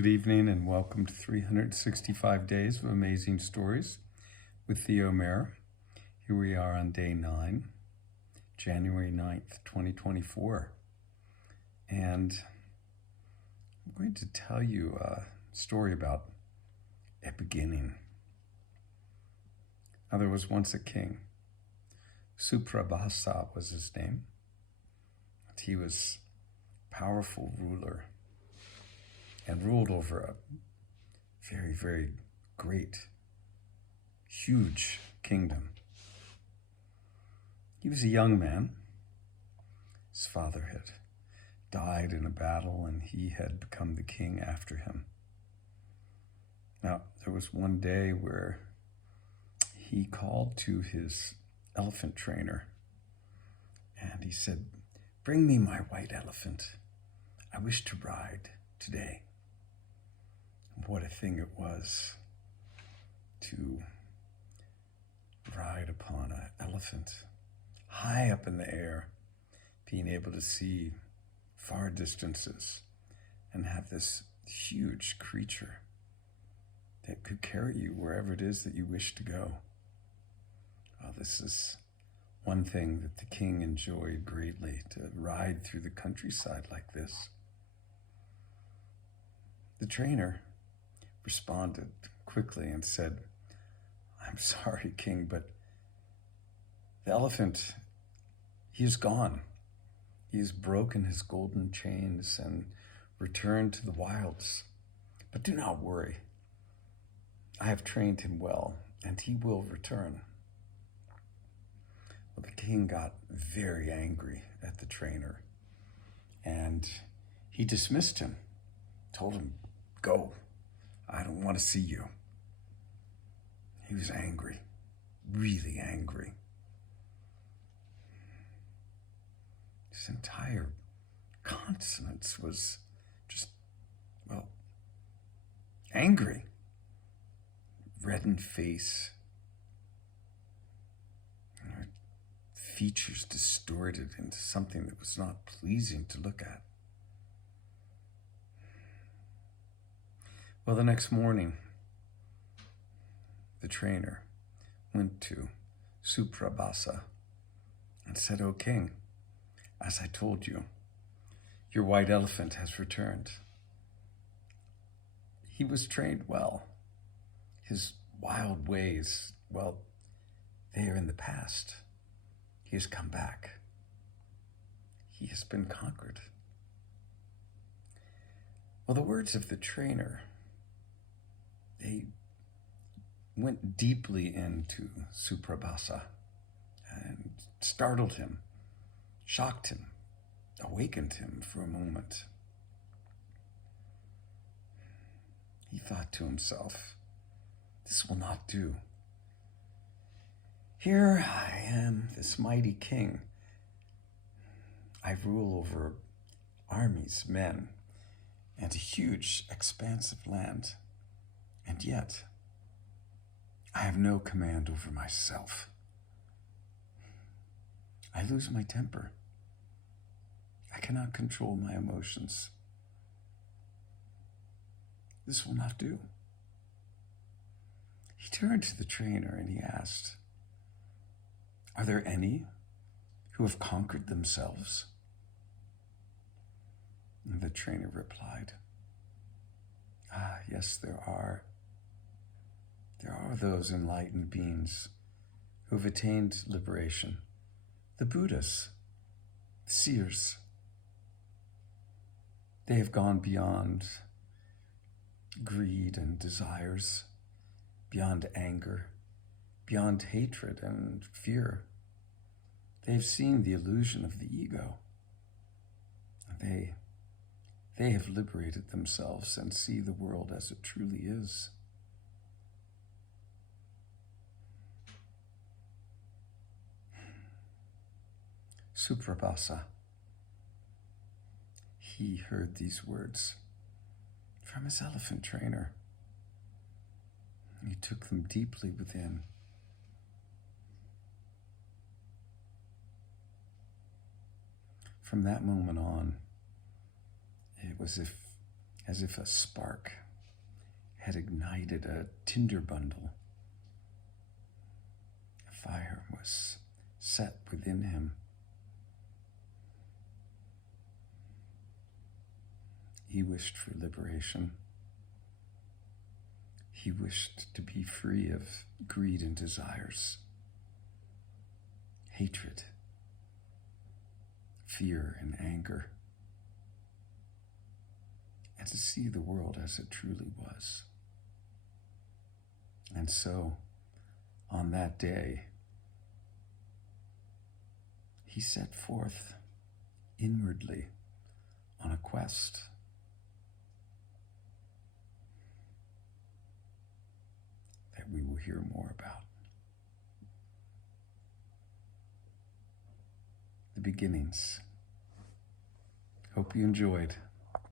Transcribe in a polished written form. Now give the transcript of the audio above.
Good evening and welcome to 365 Days of Amazing Stories with Theo Mayer. Here we are on day 9, January 9th, 2024. And I'm going to tell you a story about a beginning. Now there was once a king. Suprabhasa was his name. He was a powerful ruler and ruled over a very, very great, huge kingdom. He was a young man. His father had died in a battle and he had become the king after him. Now, there was one day where he called to his elephant trainer and he said, "Bring me my white elephant. I wish to ride today." What a thing it was to ride upon an elephant high up in the air, being able to see far distances and have this huge creature that could carry you wherever it is that you wish to go. Well, this is one thing that the king enjoyed greatly, to ride through the countryside like this. The trainer responded quickly and said, "I'm sorry, King, but the elephant, he is gone. He has broken his golden chains and returned to the wilds. But do not worry. I have trained him well, and he will return." Well, the king got very angry at the trainer, and he dismissed him, told him, "Go. I don't want to see you." He was angry, really angry. His entire countenance was just, angry. Reddened face, features distorted into something that was not pleasing to look at. Well, the next morning, the trainer went to Suprabhasa and said, "O king, as I told you, your white elephant has returned. He was trained well. His wild ways, they are in the past. He has come back. He has been conquered." Well, the words of the trainer, they went deeply into Suprabhasa and startled him, shocked him, awakened him for a moment. He thought to himself, "This will not do. Here I am, this mighty king. I rule over armies, men, and a huge, expansive land. And yet, I have no command over myself. I lose my temper. I cannot control my emotions. This will not do." He turned to the trainer and he asked, "Are there any who have conquered themselves?" And the trainer replied, "Yes, there are. There are those enlightened beings who have attained liberation. The Buddhas, the seers. They have gone beyond greed and desires, beyond anger, beyond hatred and fear. They have seen the illusion of the ego. They have liberated themselves and see the world as it truly is." Suprabhasa, he heard these words from his elephant trainer. He took them deeply within. From that moment on, it was as if a spark had ignited a tinder bundle. A fire was set within him. He wished for liberation. He wished to be free of greed and desires, hatred, fear and anger, and to see the world as it truly was. And so, on that day, he set forth inwardly on a quest. That we will hear more about. The beginnings. Hope you enjoyed.